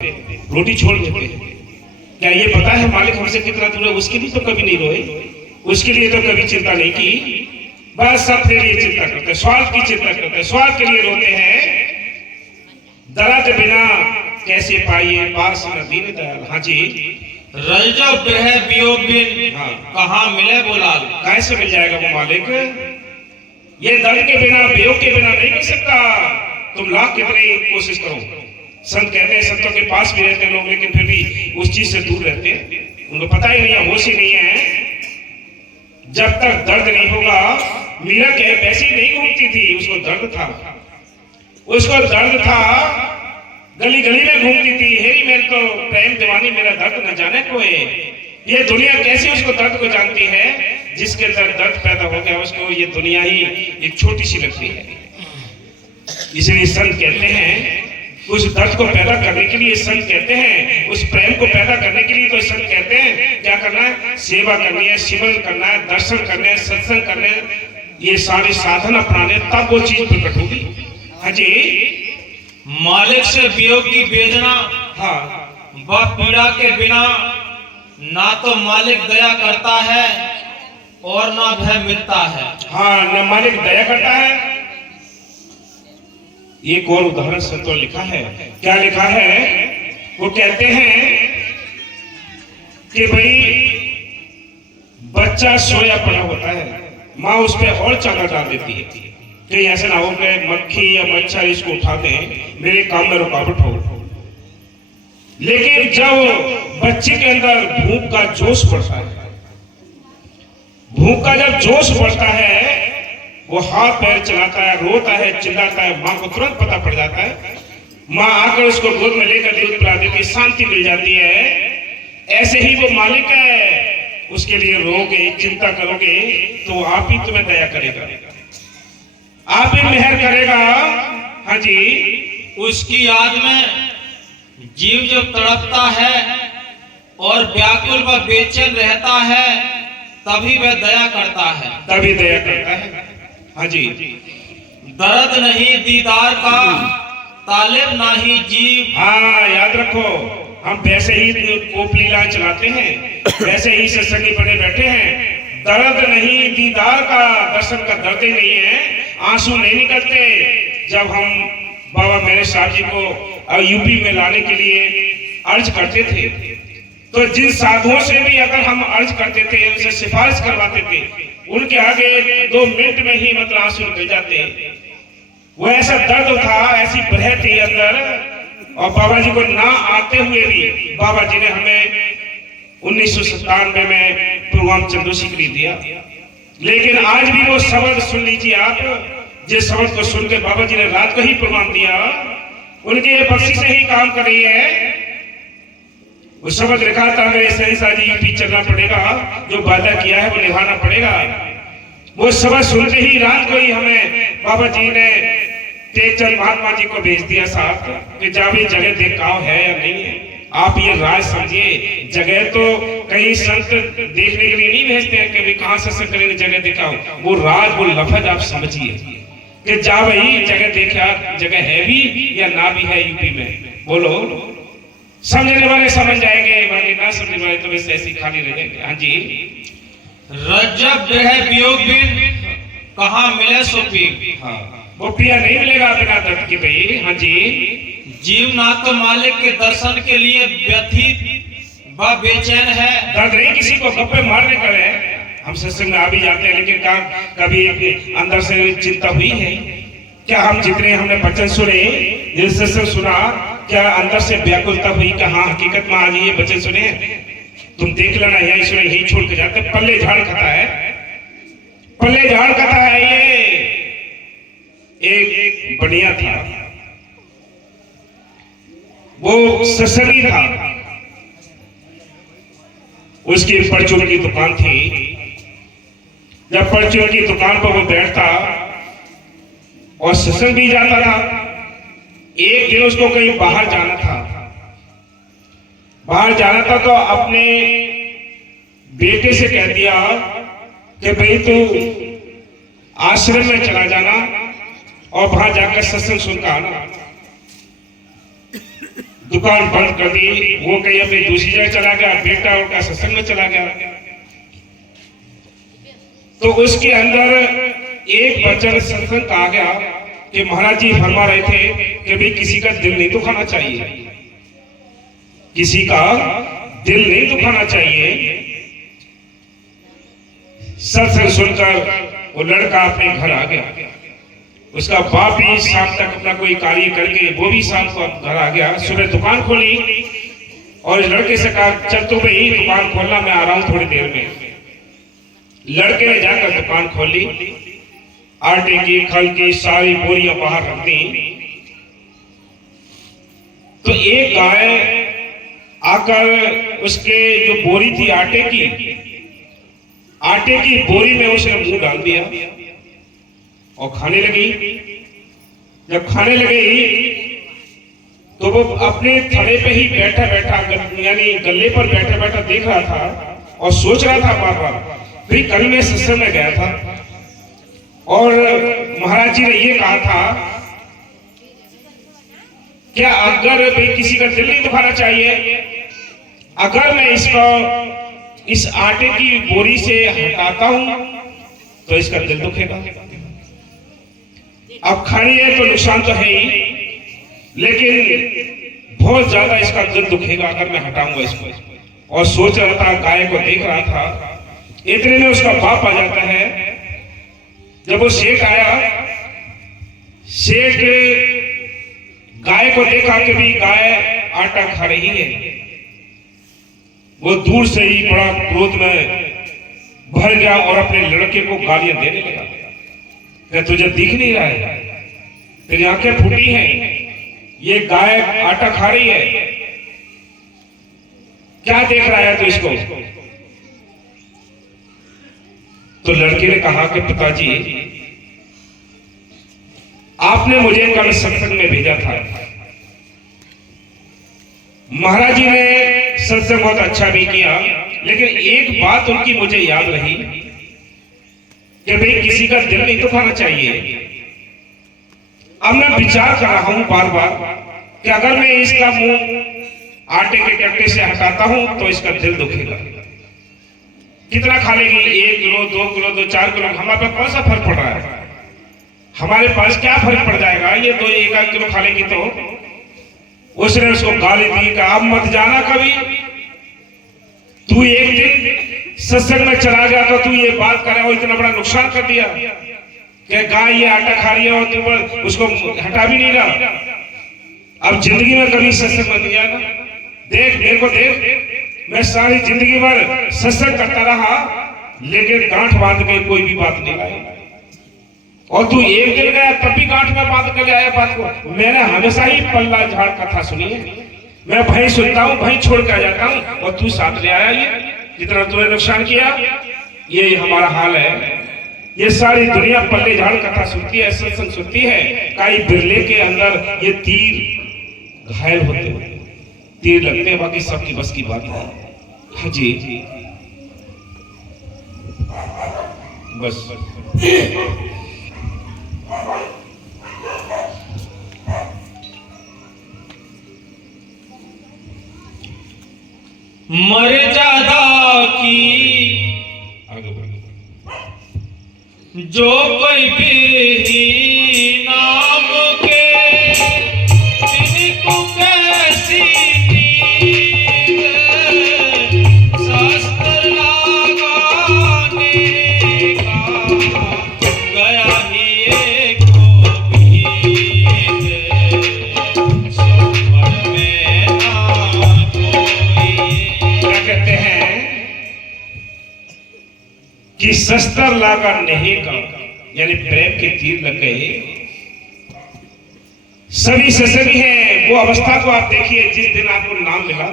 रोटी छोड़ देते हैं। क्या ये पता है मालिक हमसे कितना दूर है? उसके लिए तो कभी नहीं रोए, उसके लिए तो कभी चिंता नहीं की। बस अपने लिए चिंता करते हैं, स्वार्थ की चिंता करते हैं, स्वार्थ के लिए रोते हैं। दर्द बिना कैसे पाइए पास न दीन दयाल। हाँ जी, रंजो बिरह वियोग बिन हाँ। कहाँ मिले बोलाल। कैसे मिल जाएगा वो मालिक? ये दर्द के बिना वियोग के बिना नहीं मिल सकता। तुम लाख कितनी कोशिश करो। संत कहते हैं संतों के पास भी रहते हैं लोग, लेकिन फिर भी उस चीज से दूर रहते हैं। उनको पता ही नहीं है, होश ही नहीं है। जब तक दर्द नहीं होगा, मीरा के वैसे नहीं घूमती थी, उसको दर्द था, उसको दर्द था। गली गली में घूमती थी, हेरी मेरे तो प्रेम दीवानी मेरा दर्द न जाने कोई। ये दुनिया कैसे उसको दर्द को जानती है? जिसके अंदर दर्द पैदा हो गया उसको ये दुनिया ही एक छोटी सी लगती है। इसलिए संत कहते हैं उस दर्द को पैदा करने के लिए, संत कहते हैं उस प्रेम को पैदा करने के लिए, तो संत कहते हैं क्या करना है? सेवा करनी है, सिमरन करना है, दर्शन करने हैं, सत्संग करने हैं, ये सारे साधन अपनाने, तब वो चीज प्रकट होगी। हाँ जी, मालिक से वियोग की वेदना हाँ, व पीड़ा के बिना ना तो मालिक दया करता है और ना भय मिलता है। हाँ, न मालिक दया करता है। एक और उदाहरण संतों लिखा है। क्या लिखा है? वो कहते हैं कि भाई बच्चा सोया पड़ा होता है, माँ उस पर और चादर डाल देती है कि ऐसा ना हो कि मक्खी या मच्छर इसको उठा दें, मेरे काम में रुकावट हो। लेकिन जब बच्चे के अंदर भूख का जोश बढ़ता है, भूख का जब जोश बढ़ता है, वो हाथ पैर चलाता है, रोता है, चिल्लाता है, माँ को तुरंत पता पड़ जाता है। माँ आकर उसको गोद में लेकर दूध पिला देती, शांति मिल जाती है। ऐसे ही वो मालिक है, उसके लिए रोगे, चिंता करोगे तो आप ही तुम्हें दया करेगा, आप ही मेहर करेगा। हाँ जी, उसकी याद में जीव जब तड़पता है और व्याकुल व बेचैन रहता है, तभी वह दया करता है, तभी दया करता है। हाँ जी, दर्द नहीं दीदार का तालिब नहीं जीव। हाँ, याद रखो, हम वैसे ही कोप लीला चलाते हैं, वैसे ही सत्संगी बने बैठे हैं। दर्द नहीं दीदार का, दर्शन का दर्द ही नहीं है, आंसू नहीं निकलते। जब हम बाबा मेरे साहब जी को यूपी में लाने के लिए अर्ज करते थे, तो जिन साधुओं से भी अगर हम अर्ज करते थे, उनसे सिफारिश करवाते थे, उनके आगे 2 मिनट में ही मतलब आंसू निकल जाते। वो ऐसा दर्द था, ऐसी बरह थी अंदर। और बाबा जी को ना आते हुए भी बाबा जी ने हमें 1997 में प्रोग्राम चंद्रशेखरी दिया। लेकिन आज भी वो शब्द सुन लीजिए आप, जिस शब्द को सुनकर बाबा जी ने रात को ही प्रोग्राम दिया, उनके ये बख्शी से ही काम कर रही है। वो शब्द लिखा था, मेरे सहसा जी यूपी चलना पड़ेगा, जो वादा किया है वो निभाना पड़ेगा। वो शब्द सुनते ही रात को ही हमें बाबा जी ने तेजचंद महात्मा जी को भेज दिया साहब कि जब ये जगह देखाव है या नहीं है, आप ये राज समझिए। जगह तो कहीं संत देखने के लिए नहीं भेजते हैं कि कहां से करेंगे जगह दिखाओ, वो राज, वो लफ्ज आप समझिए कि जा भाई जगह देखा, जगह है भी या ना भी है यूपी में। बोलो, समझने वाले समझ जाएंगे, बाकी ना समझने वाले तो वैसे ऐसे खाली रह जाएंगे। हाँ जी, रज्जब बिरह वियोग बिन कहाँ मिले सो पीर। हाँ, वो पिया नहीं मिलेगा बिना दर्द के भाई। हाँ जी, जीव ना तो मालिक के दर्शन के लिए व्यथित व बेचैन है। दर्द नहीं किसी को गप्पे मारने का है। हम सत्संग में आ भी जाते हैं, लेकिन कभी अंदर से चिंता हुई है क्या? हम जितने हमने वचन सुने, ये सत्संग सुना, क्या अंदर से व्याकुलता हुई कि हाँ हकीकत में आज ये वचन सुने? तुम देख लेना, यही सुने, यही छोड़ के जाते। पल्ले झाड़ खाता है, पल्ले झाड़ खाता है। ये एक बढ़िया था, वो ससरी था, उसकी परचून की दुकान थी। जब परचून की दुकान पर वो बैठता और सत्संग भी जाता था, एक दिन उसको कहीं बाहर जाना था, तो अपने बेटे से कह दिया कि भाई तू आश्रम में चला जाना और वहां जाकर सत्संग सुनकर आना। दुकान बंद कर दी, वो कहीं अपनी दूसरी जगह चला गया, बेटा उनका सत्संग में चला गया। तो उसके अंदर एक वचन सत्संग कहा गया कि महाराज जी फरमा रहे थे कि भाई किसी का दिल नहीं दुखाना चाहिए, किसी का दिल नहीं दुखाना चाहिए। सत्संग सुनकर वो लड़का अपने घर आ गया। उसका बाप भी शाम तक अपना कोई कार्य करके वो भी शाम को घर आ गया। सुबह दुकान खोली और इस लड़के से कहा चल तू भाई दुकान खोलना, मैं आ रहा हूं थोड़ी देर में। लड़के ने जाकर दुकान खोली, आटे की खल की सारी बोरियां बाहर रख दी। तो एक गाय आकर उसके जो बोरी थी आटे की बोरी में उसने मुंह डाल दिया और खाने लगी। जब खाने लगी तो वो अपने थड़े पे ही बैठा बैठा यानी गले पर बैठा बैठा देख रहा था और सोच रहा था बार बार, भाई कल मैं सत्संग में गया था और महाराज जी ने ये कहा था क्या अगर भाई किसी का दिल नहीं दुखाना चाहिए, अगर मैं इस आटे की बोरी से हटाता हूं तो इसका दिल दुखेगा। अब खानी है तो नुकसान तो है ही, लेकिन बहुत ज्यादा इसका दिल दुखेगा अगर मैं हटाऊंगा इसको। और सोच रहा था, गाय को देख रहा था। इतने में उसका बाप आ जाता है। जब वो सेठ आया, सेठ गाय को देखा कि भी गाय आटा खा रही है। वो दूर से ही बड़ा क्रोध में भर गया और अपने लड़के को गालियां देने लगा। क्या तुझे दिख नहीं रहा है, तेरी आंखें फूटी हैं, ये गाय आटा खा रही है, क्या देख रहा है तू इसको? तो लड़के ने कहा कि पिताजी आपने मुझे कल सत्संग में भेजा था, महाराज जी ने सत्संग बहुत अच्छा भी किया, लेकिन एक बात उनकी मुझे याद रही कि भाई किसी का दिल नहीं दुखाना चाहिए। अब मैं विचार कर रहा हूं बार बार कि अगर मैं इसका मुंह आटे के कट्टे से हटाता हूं तो इसका दिल दुखेगा। कितना खा लेगी, 1 किलो 2 किलो 2 4 किलो, हमारे पास कौन सा फर्क पड़ रहा है? हमारे पास क्या फर्क पड़ जाएगा? ये 1 किलो खा लेगी। तो उसने उसको गाली दी कि अब मत जाना कभी, तू एक दिन सत्संग में चला गया तो तू ये बात करे और इतना बड़ा नुकसान कर दिया कि गाय ये आटा खा रही है और तू उसको हटा भी नहीं रहा। अब जिंदगी में कभी सत्संग में नहीं जाना। देख मेरे को देख, मैं सारी जिंदगी भर सत्संग करता रहा लेकिन गांठ बांध के कोई भी बात नहीं लाई, और तू एक दिन गया तब भी गांठ में बांध कर आया बात को। मैंने हमेशा ही पल्ला झाड़ कथा सुनी है, मैं भाई सुनता हूँ, भाई छोड़ कर जाता हूँ, और तू साथ ले आया ये जितना तूने नुकसान किया। ये हमारा हाल है। ये सारी दुनिया पल्ले झाड़ कथा सुनती है, सत्संग सुनती है, कई बिरले के अंदर ये तीर घायल होते हैं, तीर लगते हैं, बाकी सबकी बस की बात है। हाँ जी बस मर्यादा की आगे जो कोई भी नाम के तिनको कैसी नींद, शास्त्र लगाने का गया ही एक बीत, सफर में ना कोई। क्या कहते हैं कि शस्त्र लाकर नहीं का, यानी प्रेम के तीर लग गए। सभी सत्संगी हैं, वो अवस्था को आप देखिए जिस दिन आपको नाम मिला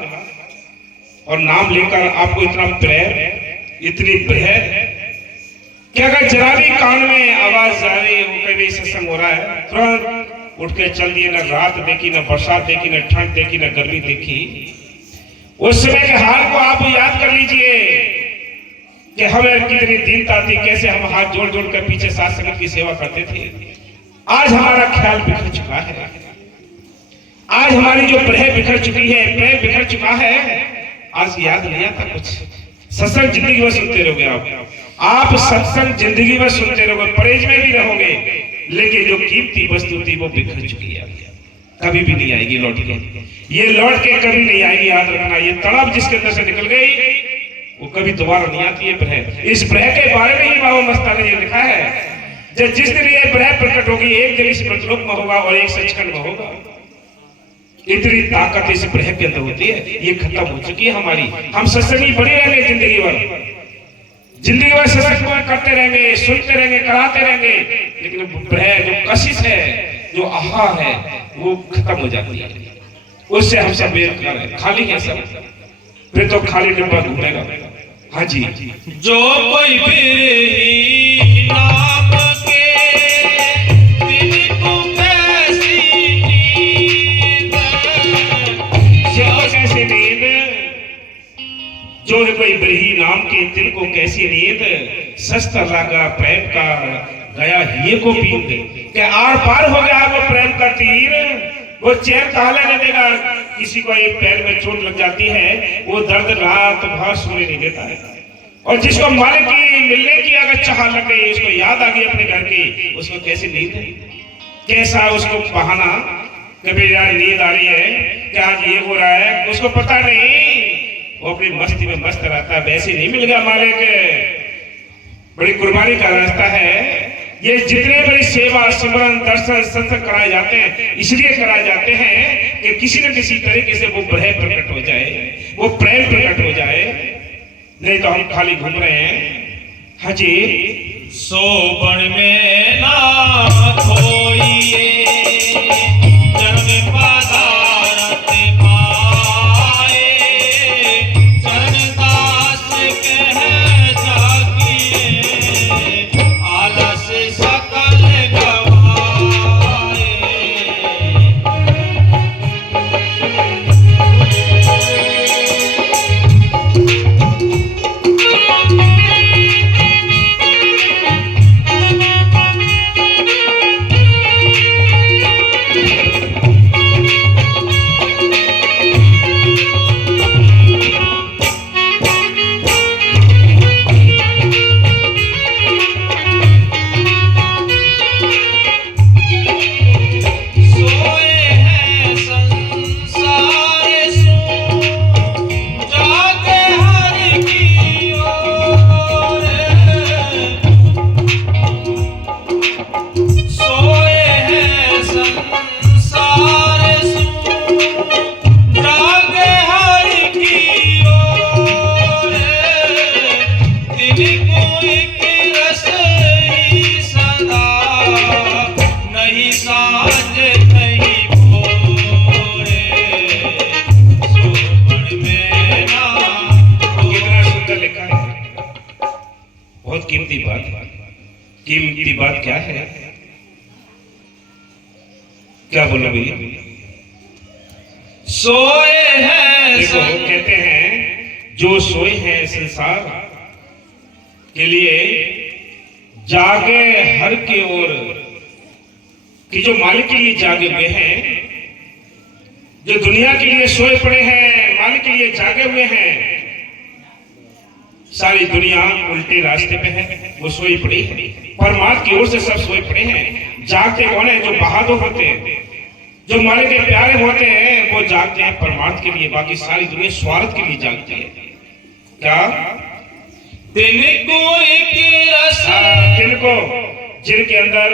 और नाम लेकर आपको इतना प्रेम, इतनी प्रेम कि अगर जरा भी कान में आवाज आ रही है, वो कभी सत्संग हो रहा है, तुरंत उठ के चल दिए। न रात देखी, न बरसात देखी, न ठंड देखी, न गर्मी देखी। उस समय के हाल को आप याद कर लीजिए कि हमें कितनी दीनता थी, कैसे हम हाथ जोड़ जोड़ कर पीछे साथ संगत की सेवा करते थे। आज हमारा ख्याल बिखर चुका है। आज हमारी जो प्रेम बिखर चुकी है, प्रेम बिखर चुका है, आज याद नहीं आता कुछ। सत्संग जिंदगी भर सुनते रहोगे आप सत्संग जिंदगी भर सुनते रहोगे, परहेज में भी रहोगे, लेकिन जो कीमती वस्तु थी वो बिखर चुकी है, कभी भी नहीं आएगी लौट के। ये लौट के कभी नहीं आएगी, याद रखना। ये तड़प जिसके अंदर से निकल गई वो कभी दोबारा नहीं आती है। प्रेम, इस प्रेम के बारे में ही बाबा मस्तान ने ये लिखा है, जब जिस दिन ये प्रेम प्रकट होगी, एक दिन इस मृतलोक में होगा और एक सचखंड में होगा। इतनी ताकत इस प्रेम के अंदर होती है, ये खत्म हो चुकी है हमारी। हम सत्संगी बड़ी रहेंगे जिंदगी भर सत्संग करते रहेंगे, सुनते रहेंगे, कराते रहेंगे, लेकिन प्रेम जो कशिश है, जो आहा है, वो खत्म हो जाती है। उससे हम सब बेकार है, खाली है सब, फिर तो खाली डिब्बा घूमेगा। हाँ जी, जो कोई बिरही नाम के दिल को कैसी नींद, कैसी नींद, जो है कोई बिरही नाम के दिल को कैसी नींद, सस्ता लगा प्रेम का गया हिये को पींद। क्या आर पार हो गया वो प्रेम का तीर, वो चैन कहाँ लेने देगा। किसी को एक पैर में चोट लग जाती है, वो दर्द रात भर सोने नहीं देता है। और जिसको मालिक की मिलने की अगर चाह लग गई, उसको याद आ गई अपने घर की, उसको कैसी नींद है, कैसा उसको बहाना, कभी यार नींद आ रही है, क्या आज ये हो रहा है, उसको पता नहीं, वो अपनी मस्ती में मस्त रहता है। वैसे नहीं मिल गया मालिक, बड़ी कुर्बानी का रास्ता है। ये जितने बड़ी सेवा, सिमरन, दर्शन, सत्संग कराए जाते हैं, इसलिए कराए जाते हैं कि किसी न किसी तरीके से वो प्रेम प्रकट हो जाए, वो प्रेम प्रकट हो जाए, नहीं तो हम खाली घूम रहे हैं। हाँ जी, सोबन में ना खोइए जन्म पदारथ पाए, चरणदास कह जागिए, आलस सकल गवाए। बहुत कीमती बात, कीमती बात क्या है, क्या बोलो भैया। सोए हैं, देखो कहते हैं जो सोए हैं संसार के लिए, जागे हर की ओर, कि जो मालिक के लिए जागे हुए हैं, जो दुनिया के लिए सोए पड़े हैं, मालिक के लिए जागे हुए हैं। सारी दुनिया उल्टे रास्ते पे है, वो सोई पड़ी है, परमात्मा की ओर से सब सोए पड़े हैं। जागते कौन है? जो बहादुर होते हैं, जो मालिक के प्यारे होते हैं, वो जागते हैं परमात्मा के लिए। बाकी सारी दुनिया स्वार्थ के लिए जागती है। क्या जिनको जिनके अंदर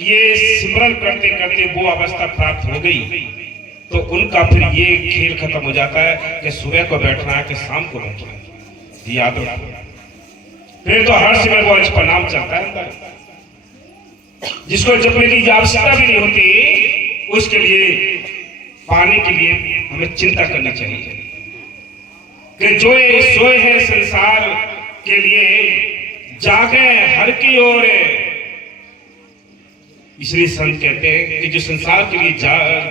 ये सिमरन करते करते वो अवस्था प्राप्त हो गई, तो उनका फिर ये खेल खत्म हो जाता है कि सुबह को बैठना है कि शाम को बैठना है। याद रखो, फिर तो हर समय वो इसका नाम चलता है अंदर, जिसको जपने की आवश्यकता भी नहीं होती, उसके लिए पाने के लिए हमें चिंता करनी चाहिए कि जो सोए हैं संसार के लिए, जागे हर की ओर। इसलिए संत कहते हैं कि जो संसार के लिए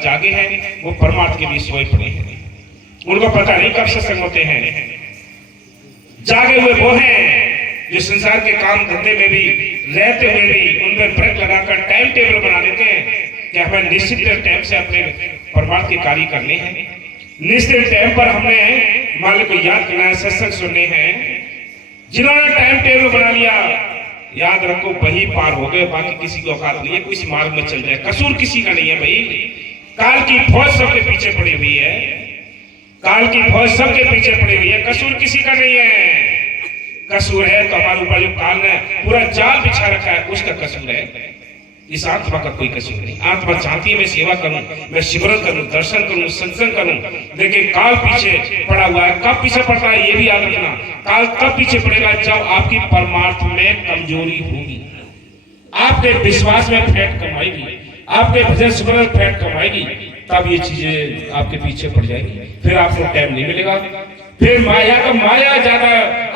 जागे हैं, वो परमात्मा के लिए सोए पड़े हैं। उनको पता नहीं कब सत्संग होते हैं। जागे हुए वो हैं जो संसार के काम धंधे में भी रहते हुए भी उन पर ब्रेक लगाकर टाइम टेबल बना देते हैं कि हमें निश्चित टाइम से अपने परमार्थ के कार्य करने हैं, निश्चित टाइम पर हमने मालिक को याद करना है, सत्संग सुनने हैं। जिन्होंने टाइम टेबल बना लिया, याद रखो वही पार हो गए, बाकी किसी को औकात नहीं है कोई इस मार्ग में चल जाए। कसूर किसी का नहीं है भाई, काल की फौज सबके पीछे पड़ी हुई है, काल की फौज सबके पीछे पड़ी हुई है, कसूर किसी का नहीं है। कसूर है तो हमारे ऊपर जो काल ने पूरा जाल बिछा रखा है उसका कसूर है, इस आत्मा का कोई कसूर नहीं। आत्मा चाहती है मैं सेवा करूं, मैं सिमरन करूं, दर्शन करूं, सत्संग करूं, लेकिन काल पीछे पड़ा हुआ है। कब पीछे पड़ता है ये भी याद रखना, काल तब पीछे पड़ेगा जब आपकी परमार्थ में कमजोरी होगी, आपके विश्वास में फैट कमाएगी, आपके भजन सिमरन फैट कमाएगी, तब ये चीजें आपके पीछे पड़ जाएगी, फिर आपको टाइम नहीं मिलेगा। फिर माया ज्यादा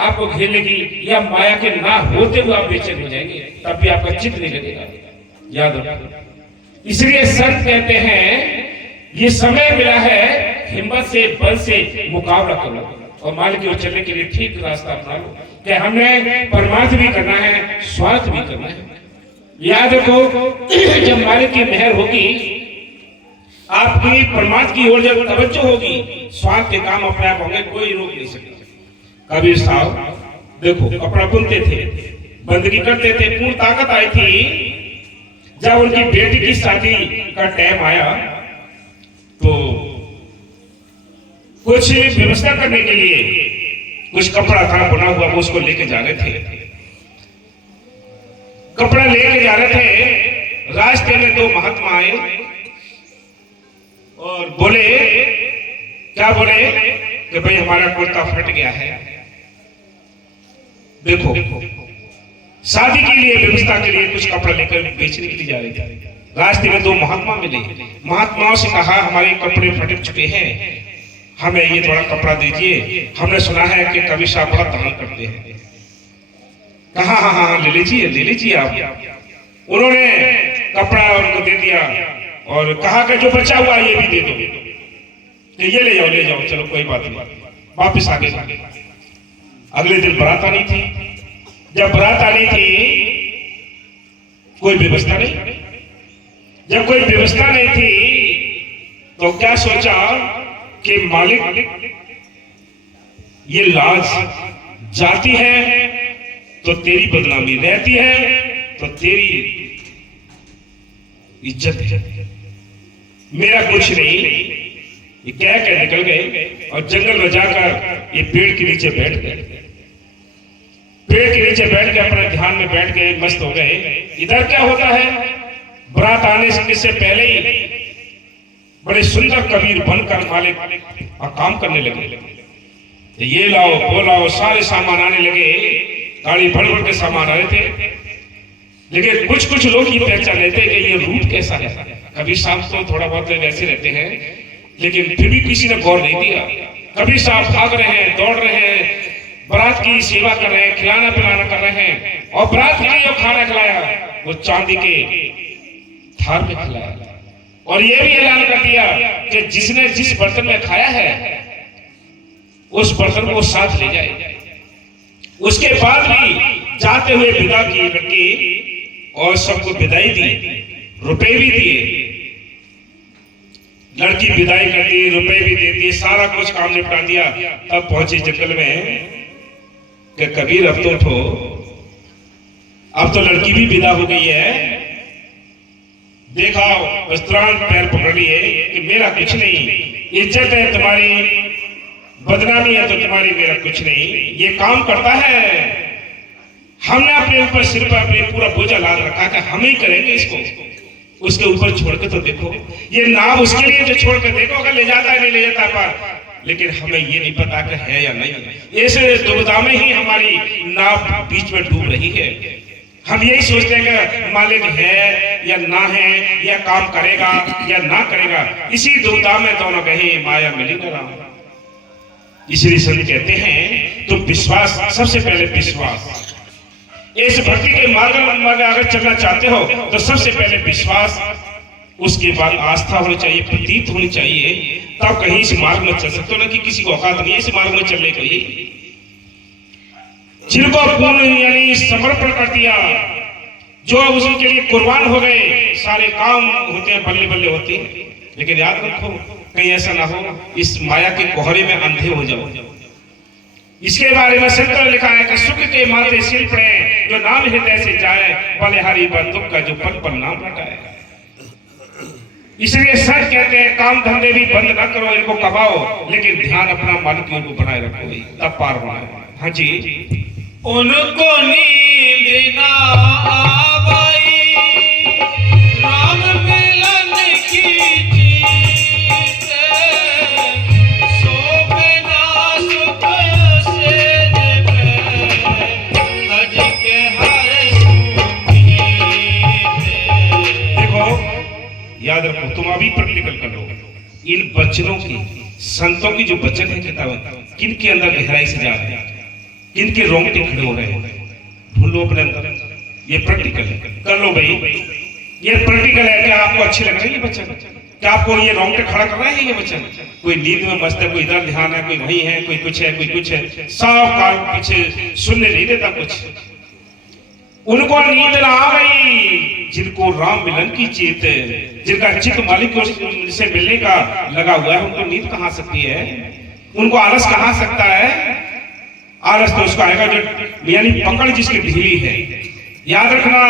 आपको घेरेगी, या माया के ना होते हुए आप बेचैन हो जाएंगे, तब भी आपका चित्त नहीं लगेगा, याद रखो। इसलिए संत कहते हैं ये समय मिला है, हिम्मत से बल से मुकाबला करो और मालिक की ओर चलने के लिए ठीक रास्ता अपना लो, कि हमने परमार्थ भी करना है, स्वार्थ भी करना है। याद रखो जब मालिक की मेहर होगी, आपकी परमार्थ की ओर जब तवज्जो होगी, स्वार्थ के काम अपने आप होंगे, कोई रोक नहीं सकता। कबीर साहब देखो कपड़ा बुनते थे, बंदगी करते थे, पूर्ण ताकत आई थी। जब उनकी बेटी की शादी का टाइम आया तो कुछ व्यवस्था करने के लिए कुछ कपड़ा था बना हुआ, वो उसको लेके जा रहे थे, कपड़ा लेके जा रहे थे। रास्ते में दो महात्मा आए और बोले, क्या बोले कि भाई हमारा कुर्ता फट गया है, देखो शादी के लिए व्यवस्था के लिए कुछ कपड़ा लेकर बेचने के लिए जा रहे थे। रास्ते में दो महात्मा मिले, महात्माओं से कहा हमारे कपड़े फट चुके हैं, हमें ये थोड़ा कपड़ा दीजिए, हमने सुना है कि कबीर साहब बहुत दान करते हैं। कहा हाँ हाँ ले लीजिए आप। उन्होंने कपड़ा उनको दे दिया और कहा कि जो बचा हुआ ये भी दे दो, कि ये ले जाओ, चलो कोई बात नहीं। वापिस आ गए। अगले दिन बारात आनी थी, जब बारात आनी थी कोई व्यवस्था नहीं, जब कोई व्यवस्था नहीं थी तो क्या सोचा कि मालिक ये लाज जाती है तो तेरी बदनामी रहती है, तो तेरी इज्जत है, मेरा कुछ नहीं। ये कह के निकल गए और जंगल में जाकर ये पेड़ के नीचे बैठ गए। पेड़ के नीचे बैठ के अपने ध्यान में बैठ गए, मस्त हो गए। इधर क्या होता है, बारात आने से पहले ही बड़े सुंदर कबीर बनकर मालिक काम करने लगे। ये लाओ वो लाओ, सारे सामान आने लगे, गाड़ी भर भर के सामान आ रहे थे। लेकिन कुछ कुछ लोग ये पहचान लेते कि ये रूप कैसा है। कबीर साहब तो थोड़ा बहुत वैसे रहते हैं, लेकिन फिर भी किसी ने गौर नहीं दिया। कबीर साहब भाग रहे हैं, दौड़ रहे हैं, बारात की सेवा कर रहे हैं, खिलाना पिलाना कर रहे हैं, और बारात के लिए जो खाना खिलाया वो चांदी के थार में खिलाया, और ये भी ऐलान कर दिया कि जिसने जिस बर्तन में खाया है उस बर्तन को साथ ले जाए। उसके बाद भी जाते हुए विदा की लड़की और सबको विदाई दी, रुपए भी दिए, लड़की विदाई कर दी, रुपए भी दे दिए, सारा कुछ काम निपटा दिया। तब पहुंचे जंगल में कि कबीर अब तो लड़की भी विदा हो गई है, देखा वस्त्रांत पैर पकड़ लिए कि मेरा कुछ नहीं, इज्जत है तुम्हारी, बदनामी है तो तुम्हारी, मेरा कुछ नहीं। ये काम करता है, हमने अपने ऊपर सिर पर अपने पूरा बोझा लाद रखा कि हम ही करेंगे इसको, उसके ऊपर छोड़ के तो देखो, ये नाम उसके लिए जो छोड़ के देखो, अगर ले जाता है नहीं ले जाता पर, लेकिन हमें ये नहीं पता कि है या नहीं। ऐसे दुविधा में ही हमारी नाव बीच में डूब रही है। हम यही सोचते हैं कि मालिक है या ना है, या काम करेगा या ना करेगा, इसी दुविधा में दोनों कहीं माया मिली न रहा। इसलिए संत कहते हैं तो विश्वास, सबसे पहले विश्वास। इस भक्ति के मार्ग में अगर चलना चाहते हो तो सबसे पहले विश्वास, उसके बाद आस्था होनी चाहिए, प्रतीत होनी चाहिए, तब कहीं इस मार्ग में चल सकते हो। ना कि किसी को औकात नहीं है इस मार्ग में चलने के लिए। जिनको पूर्ण यानी समर्पण कर दिया, जो उसके लिए कुर्बान हो गए, सारे काम होते हैं, बल्ले बल्ले होते हैं। लेकिन याद रखो, कहीं ऐसा ना हो इस माया के कोहरे में अंधे हो जाओ। इसके बारे में संत ने लिखा है कि सुख के माथे सिर पड़े, जो नाम हृदय से जाए, बलिहारी बंदूक का जो पल पल नाम रटाए। इसलिए सर कहते हैं काम धंधे भी बंद ना करो, इनको कमाओ, लेकिन ध्यान अपना मालिक की ओर बनाए रखो, तब पार होना। हाँ जी, उनको नींद ना आवाई, राम मिलन की जीत, सोवे ना सुख सेज पे, तज के हर सुमीत। देखो याद रखो, तुम अभी प्रैक्टिकल कर लो इन वचनों की, संतों की जो वचन है किताब, किन के अंदर गहराई से जा रहे हैं, किन के रोंगटे खड़े हो रहे हैं, ढूंढ लो अपने अंदर। ये प्रैक्टिकल है, कर लो भाई, ये प्रैक्टिकल है। क्या आपको अच्छे लग रहे हैं ये वचन? क्या आपको ये रोंगटे खड़ा कर रहे हैं ये वचन? कोई नींद में मस्त है, कोई इधर ध्यान है, कोई वही है, कोई कुछ है, कोई कुछ है, सब काल पीछे सुनने नहीं देता कुछ। उनको नींद ना आ गई जिनको राम मिलन की चेत, जिनका चित्त मालिक से मिलने का लगा हुआ है, उनको नींद कहां सकती है? उनको आलस कहां सकता है? आलस तो उसका आएगा जो यानी पकड़ जिसकी ढीली है। याद रखना,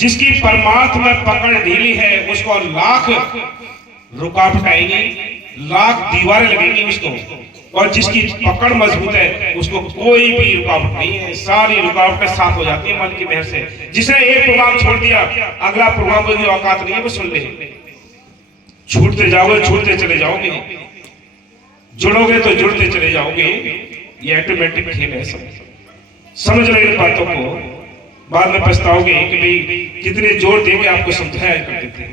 जिसकी परमात्मा में पकड़ ढीली है उसको लाख रुकावट आएंगी, लाख दीवारें लगेंगी उसको, और जिसकी पकड़ मजबूत है उसको कोई भी रुकावट नहीं है, सारी रुकावटें साफ हो जाती है मालिक की मेहर से। जिसने एक प्रोग्राम छोड़ दिया, अगला प्रोग्राम को भी औकात नहीं है वो सुन ले। छूटते जाओगे, छूटते चले जाओगे, जुड़ोगे तो जुड़ते चले जाओगे। ये ऑटोमेटिक खेल है, समझ लो इन बातों को, बाद में पछताओगे कि भाई कितने जोर दे के आपको समझाया करते थे।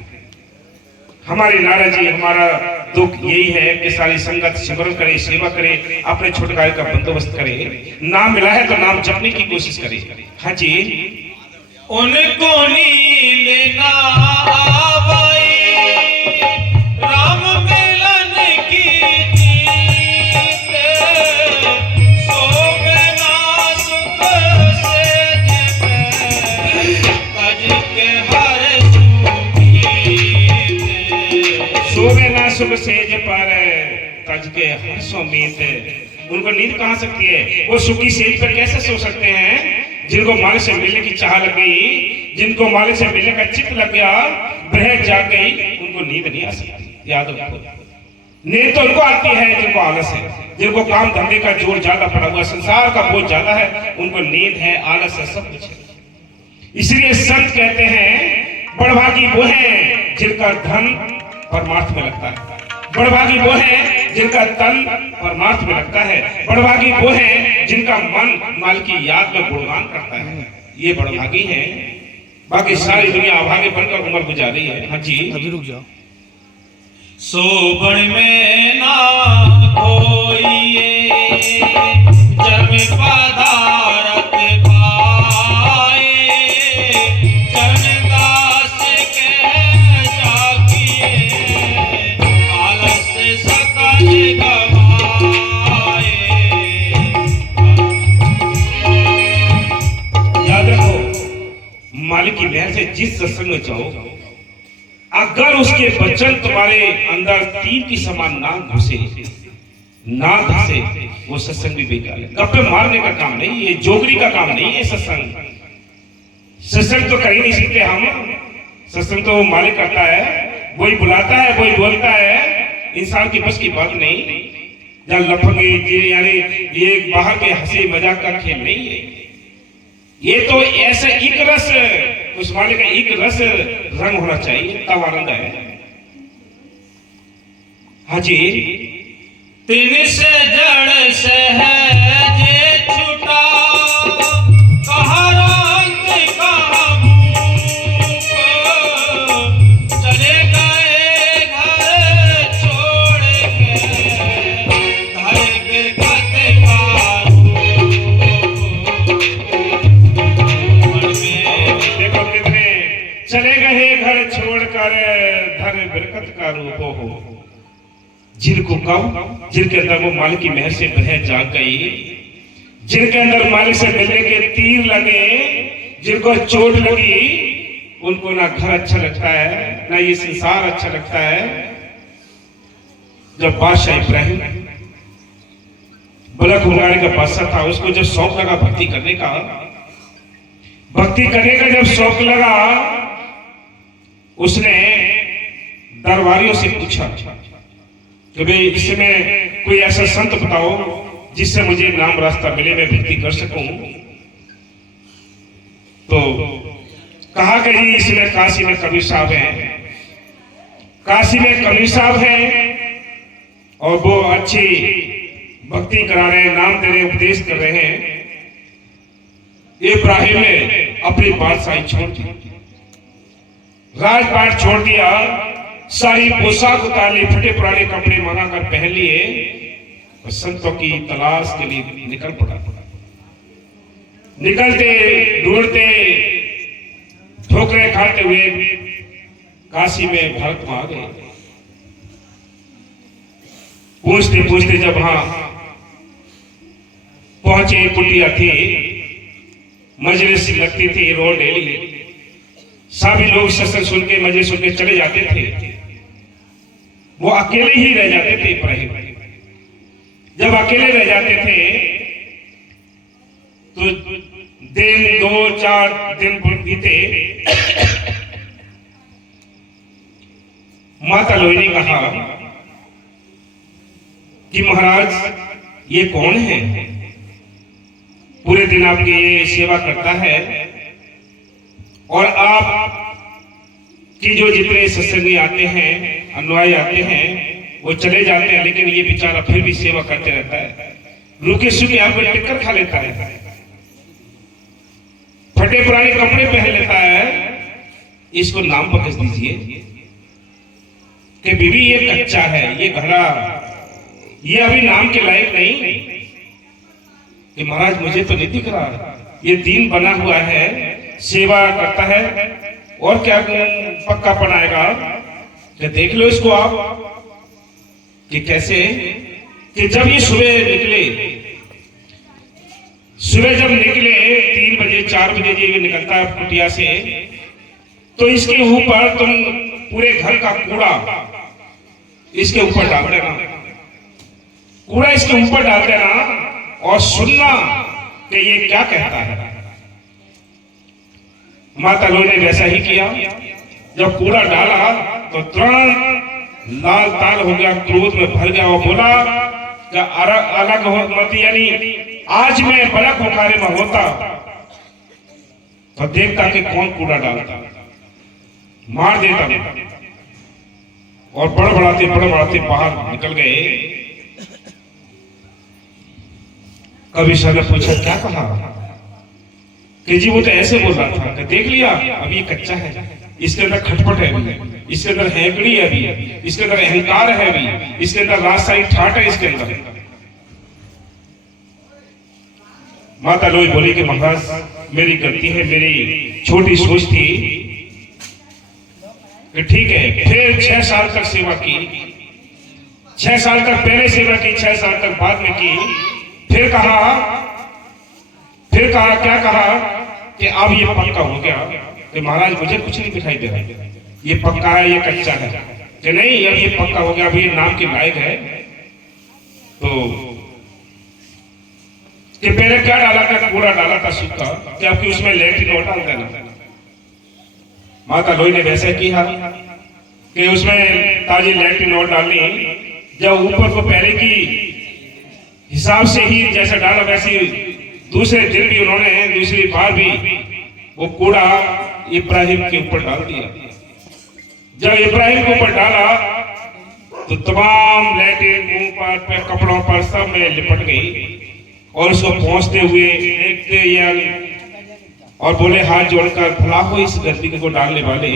हमारी नाराजी, हमारा दुख यही है कि सारी संगत सिमरन करे, सेवा करे, अपने छुटकारे का बंदोबस्त करे। नाम मिला है तो नाम जपने की कोशिश करे। हाँ जी, उनको नींद ना आवाई, राम मिलन की जीत, सोवे ना सुख सेज पे, तज के हर सुमीत। सोवे ना सुख सेज पर, तज के हर सुमीत। उनको नींद कहां सकती है? वो सुखी सेज पर कैसे सो सकते हैं? जिनको मालिक से मिलने की चाह लग गई, जिनको मालिक से मिलने का चित्त लग गया, ब्रह जाग गई, उनको नींद नहीं आ सकती। याद रखो, नींद तो उनको आती है जिनको आलस है, जिनको काम धंधे का जोर ज्यादा पड़ा हुआ, संसार का बोझ ज्यादा है, उनको नींद है, आलस है, सब कुछ है। इसलिए संत कहते हैं बड़भागी वो है जिनका धन परमार्थ में लगता है, बड़भागी वो है जिनका तन परमार्थ में लगता है, बड़भागी वो है जिनका मन माल की याद में गुणगान करता है। ये बड़भागी है, बाकी सारी दुनिया अभागे बनकर उम्र गुजार रही है। हाँ जी, अभी रुक जाओ। सोबन में ना खोइए, जब पधारत पाए, चरणदास के जागिए, आलस सकल गवाए। याद रखो, मालिक की मेहर से जिस सत्संग में जाओ, अगर उसके वचन तुम्हारे अंदर तीर की समान ना घुसे, ना धसे, वो सत्संग भी बेकार है। गप्पे मारने का काम नहीं, ये जोगरी का काम नहीं है सत्संग। सत्संग तो कर ही नहीं सकते हम, सत्संग तो वो मालिक करता है, वही बुलाता है, वही बोलता है, इंसान की बस की बात नहीं। जहाँ लफंगे यानी ये बाहर के हंसी मजाक का खेल नहीं है, ये तो ऐसे एक रस, उस मालिक का एक रस रंग होना चाहिए, तब आनंद है। हाँ जी, तिन से जड़ सहज छुटा, कहाँ रंग कहाँ भूख, चले गए घर छोड़ के, घर बिरखत का रूप। देखो कितने चले गए घर छोड़कर, धर बरकत का रूप हो। जिनको कब, जिनके अंदर वो मालिक की मेहर से बह जाग गई, जिनके अंदर मालिक से मिलने के तीर लगे, जिनको चोट लगी उनको ना घर अच्छा लगता है ना ये संसार अच्छा लगता है। जब बादशाह इब्राहिम बलक हुंगारी का बादशाह था, उसको जब शौक लगा भक्ति करने का जब शौक लगा, उसने दरबारियों से पूछा कि भाई इसमें कोई ऐसा संत बताओ जिससे मुझे नाम रास्ता मिले, मैं भक्ति कर सकूं। तो कहा कि जी इसमें काशी में कबीर साहब हैं, काशी में कबीर साहब हैं और वो अच्छी भक्ति करा रहे हैं, नाम दे रहे, उपदेश कर रहे हैं। इब्राहिम ने अपनी बादशाही छोड़ दी, राजपाट छोड़ दिया, सारी पोशाक उतार ली, फटे पुराने कपड़े मंगा कर पहन लिए और संतों की तलाश के लिए निकल पड़ा। निकलते ढूंढते ठोकरे खाते हुए काशी में भारत में आ गए। पूछते पूछते जब वहां पहुंचे, कुटिया थी, मजलिस लगती थी रोज डेली, सभी लोग सत्संग सुन के मजलिस सुन के चले जाते थे, वो अकेले ही रह जाते थे इब्राहिम। जब अकेले रह जाते थे तो दिन 2-4 दिन बीते, माता लोई ने कहा कि महाराज ये कौन है, पूरे दिन आपकी ये सेवा करता है और आप कि जो जितने सत्संगी आते हैं, अनुयायी आते हैं, वो चले जाते हैं, लेकिन ये बेचारा फिर भी सेवा करते रहता है, रुके सुके आपको टिक्कर खा लेता है, फटे पुराने कपड़े पहन लेता है। इसको नाम बख्श दीजिए कि बीबी ये कच्चा है, ये घड़ा, ये अभी नाम के लायक नहीं। कि महाराज मुझे तो नहीं दिख रहा, ये दीन बना हुआ है, सेवा करता है और क्या पक्का बनाएगा, कि देख लो इसको आप कि कैसे। कि जब ये सुबह जब निकले 3 बजे 4 बजे ये निकलता है कुटिया से, तो इसके ऊपर तुम पूरे घर का कूड़ा इसके ऊपर डाल देना, कूड़ा इसके ऊपर डाल देना और सुनना कि ये क्या कहता है। माता लोई ने वैसा ही किया। जब कूड़ा डाला तो तुरंत लाल ताल हो गया, क्रोध में भर गया और बोला कि अलग हो मत, यानी आज मैं बलक हुंगारी में होता तो देखता कि कौन कूड़ा डालता, मार देता। और बड़बड़ाते बाहर निकल गए। कबीर साहब ने पूछा क्या कहा, कि जी वो तो ऐसे बोल रहा था, कि देख लिया अभी ये कच्चा है, इसके अंदर खटपट है अभी, इसके अंदर हैंकड़ी है अभी, इसके अंदर अहंकार है अभी, इसके अंदर राजशाही ठाट है इसके अंदर। माता लोई बोली कि महाराज मेरी गलती है, मेरी छोटी सोच थी। कि ठीक है। फिर 6 साल तक सेवा की, 6 साल तक पहले सेवा की, 6 साल तक बाद में की। फिर कहा क्या कहा कि अब ये पक्का हो गया कि महाराज मुझे कुछ नहीं दिखाई दे रहा, ये पक्का है ये कच्चा है, कि नहीं अब ये पक्का हो गया, अब ये नाम के लायक है। तो कि पहले क्या डाला था, कूड़ा डाला था सूखा, कि आपकी उसमें लैट्रिन और डाल देना। माता लोई ने वैसे किया कि उसमें ताजी लैट्रिन और डालनी, जब ऊपर को पहले की हिसाब से ही जैसा डाला वैसे दूसरे दिन भी उन्होंने दूसरी बार भी वो कूड़ा इब्राहिम के ऊपर डाल दिया। जब इब्राहिम के ऊपर डाला तो तमाम लैट्रिन मुंह पर कपड़ों पर सब में लिपट गई और उसको पहुंचते हुए देखते या और बोले हाथ जोड़कर भला हो इस गंदगी को डालने वाले,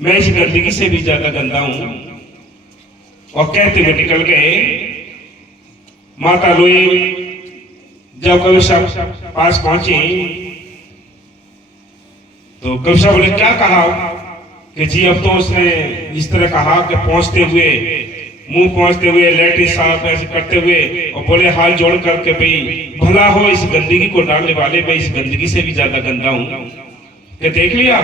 मैं इस गंदगी से भी ज्यादा गंदा हूं। और कहते हुए निकल गए। माता लोई जब कबीर साहब पास पहुंची तो कबीर साहब बोले क्या कहा, कि जी अब तो उसने इस तरह कहा कि पहुंचते हुए मुंह पहुंचते हुए लैट्रिन साफ ऐसे करते हुए और बोले हाथ जोड़ करके भाई भला हो इस गंदगी को डालने वाले, मैं इस गंदगी से भी ज्यादा गंदा हूं। कि देख लिया,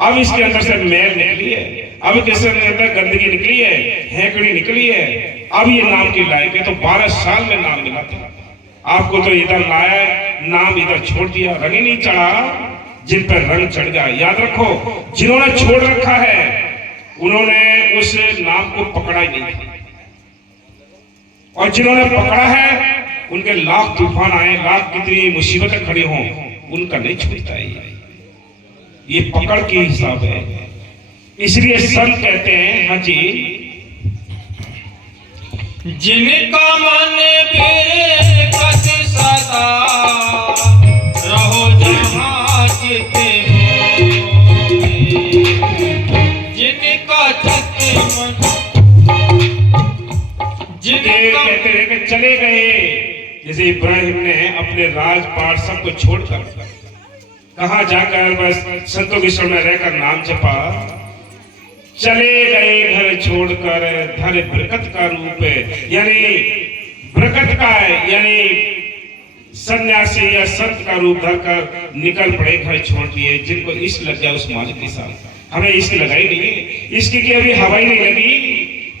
अब इसके अंदर से मैल निकली है, अब इसके अंदर गंदगी निकली है, हैकड़ी निकली है, अब ये नाम की लायक है। तो 12 साल में नाम मिला था आपको, तो इधर लाया नाम, इधर छोड़ दिया, रंग ही नहीं चढ़ा जिन पर रंग चढ़ गया। याद रखो, जिन्होंने छोड़ रखा है उन्होंने उस नाम को पकड़ा ही नहीं था, और जिन्होंने पकड़ा है उनके लाख तूफान आए, लाख कितनी मुसीबतें खड़ी हों, उनका नहीं छूटता है। ये पकड़ के हिसाब है। इसलिए संत कहते हैं, हाँ जी, जिनका मन बेकस सदा रहो जहाँ चित मोहे, जिनका चित मन, जिनका कहते हैं कि चले गए, जैसे इब्राहिम ने अपने राजपाट सबको छोड़कर कहा जाकर बस संतों की शरण में रहकर नाम जपा, चले गए घर छोड़कर धर बरकत का रूप है, यानी बरकत का है, यानी सन्यासी या संत का रूप धरकर निकल पड़े, घर छोड़ दिए। जिनको इश्क लग गया उस मालिक के साथ, हमें इश्क लगाई नहीं है, इसकी की अभी हवाई नहीं लगी,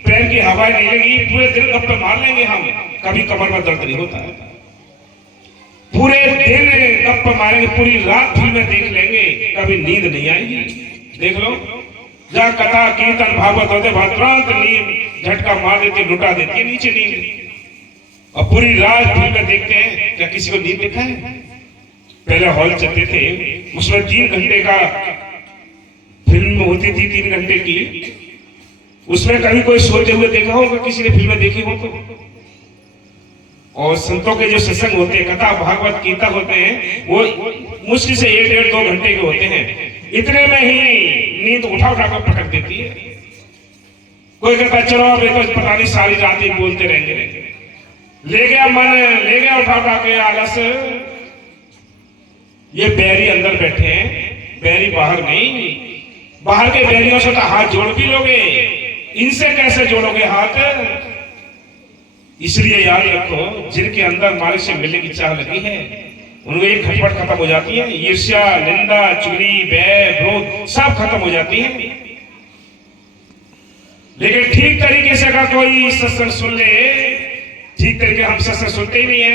प्रेम की हवाई नहीं लगी, पूरे दिन गप्पे मार लेंगे हम, कभी कमर में दर्द नहीं होता है, पूरे दिन गप्पे मारेंगे, पूरी रात फिल्में देख लेंगे, कभी नींद नहीं आएगी। देख लो, जहाँ कथा कीर्तन भागवत होते तुरंत नींद झटका मार देती, लुटा देती है नीचे नींद, और पूरी रात फिल्में देखते हैं। क्या किसी को नींद देखा है? पहले हॉल चलते थे, उसमें 3 घंटे का फिल्म होती थी, 3 घंटे की, उसमें कभी कोई सोते हुए देखा होगा, किसी ने फिल्में देखी हो तो? और संतों के जो सत्संग होते हैं, कथा भागवत गीता होते हैं, वो मुश्किल से 1-1.5-2 घंटे के होते हैं, इतने में ही नींद उठा उठा कर पकड़ देती है। कोई कहता चलो अभी तो पता नहीं सारी रात ही बोलते रहेंगे, ले गया मन, ले गया उठा उठा के आलस। ये बैरी अंदर बैठे हैं, बैरी बाहर नहीं, बाहर के बैरियों से तो हाथ जोड़ भी लोगे, इनसे कैसे जोड़ोगे हाथ? इसलिए याद रखो, जिनके अंदर मालिक से मिलने की चाह लगी है उनको एक खटपट खत्म हो जाती है, ईर्ष्या, निंदा, चुगली, भय, क्रोध सब खत्म हो जाती है। लेकिन ठीक तरीके से अगर कोई सत्संग सुन ले, ठीक तरीके हम सत्संग सुनते ही नहीं है,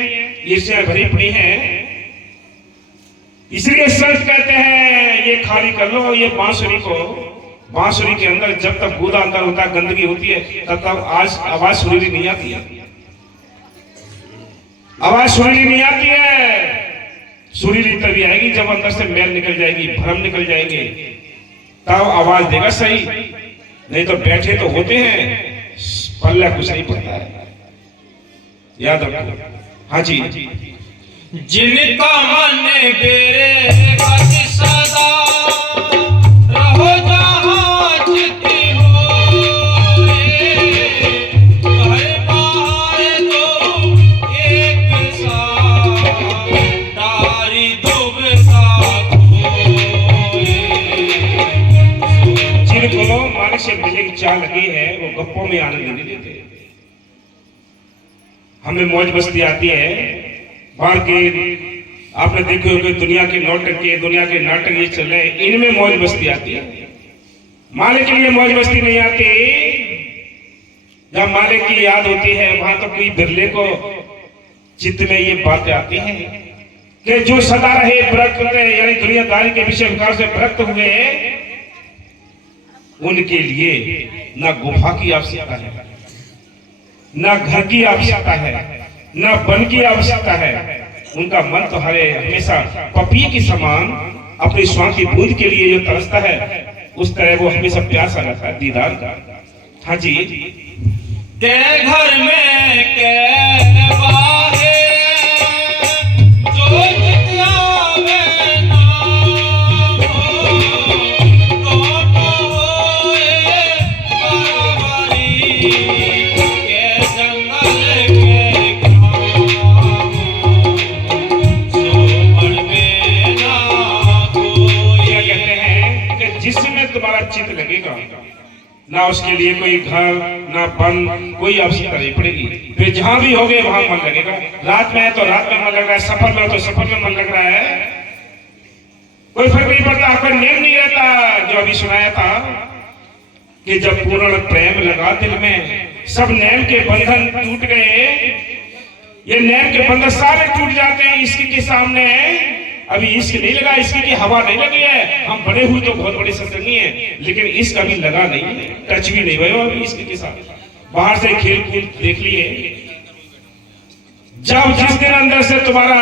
ईर्ष्या भरी पड़ी है। इसलिए संत कहते हैं ये खाली कर लो, ये बांसुरी को, बांसुरी के अंदर जब तक गूदा अंदर होता है, गंदगी होती है, तब तक आज आवाज सुरीली नहीं आती है, आवाज सुरीली नहीं आती है। सुरीली तभी आएगी जब अंदर से मैल निकल जाएगी, भ्रम निकल जाएंगे, तब आवाज देगा सही, नहीं तो बैठे तो होते हैं, पल्ला कुछ नहीं पड़ता है। याद रखो, हाँ जी, जिनका मन बेकस सदा रहो जहाँ चित मोहे, घर बाहर दो एक साथ तारी दुबदा खोए। जिनको मालिक से मिलने की चाह लगी है वो गप्पों में आनंद नहीं लेते। हमें मौज मस्ती आती है, बाहर के आपने देखे होंगे दुनिया के नौटंकी, दुनिया के नाटक ये चल रहे हैं, इनमें मौज मस्ती आती है, मालिक के लिए मौज मस्ती नहीं आती। जब मालिक की याद होती है वहां तो कोई बिरले को चित्त में ये बातें आती हैं कि जो सदा रहे विरक्त, यानी दुनियादारी के विषय विकार से विरक्त हुए, उनके लिए ना गुफा की आवश्यकता है, ना घर की आवश्यकता है, न बन की आवश्यकता है। उनका मन तो हमेशा पपी के समान अपनी स्वाति बूंद के लिए जो तरसता है, उस तरह वो हमेशा प्यासा रहता है दीदार का। हाँ जी, के घर में के बाहे जो जित आवे नाम हो, तो होए बराबरी के जंगल के घाम, सोहर में ना कोई। क्या कहते हैं कि जिसमें तुम्हारा चित्त लगेगा, ना उसके लिए कोई घर, ना बन, कोई आवश्यकता नहीं पड़ेगी। फिर जहां भी होगे वहां मन लगेगा। रात में है तो रात में मन लग रहा है, सफर में हो तो सफर में मन लग रहा है, कोई फर्क नहीं पड़ता, आपका नेम नहीं रहता। जो अभी सुनाया था कि जब पूर्ण प्रेम लगा दिल में, सब नेम के बंधन टूट गए। ये नेम के बंधन सारे टूट जाते हैं इश्क के सामने। अभी इश्क नहीं लगा, इश्क की हवा नहीं लगी है। हम बड़े हुए तो बहुत बड़े सत्संगी हैं, लेकिन इश्क अभी लगा नहीं है, टच भी नहीं हुआ अभी इश्क के साथ। बाहर से खेल कूद देख लिए। जब जिस दिन अंदर से तुम्हारा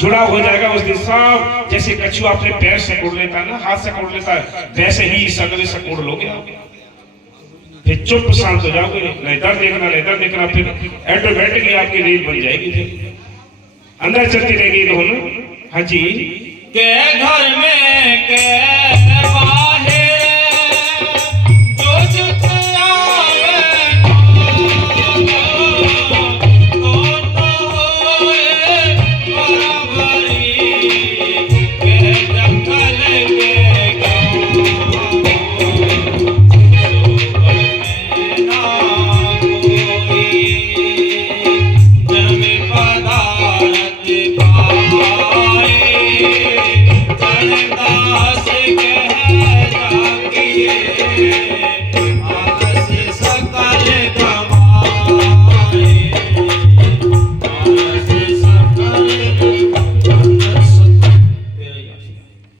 जुड़ाव हो जाएगा, उस दिन सब जैसे कछुआ अपने पैर सिकोड़ लेता है ना, हाथ सिकोड़ लेता है, वैसे ही सगले सिकोड़ लोगे। फिर चुप शांत हो जाओगे, नहीं इधर देखना नहीं इधर देखना, फिर ऑटोमेटिकली आपकी रील बन जाएगी, फिर अंदर चलती रहेगी दोनों। हाँ जी। के घर में के बाहर जो जुत आवे तो होए बराबरी, के जंगल के गाँव ना कोई जन्म पदार्थ पाए।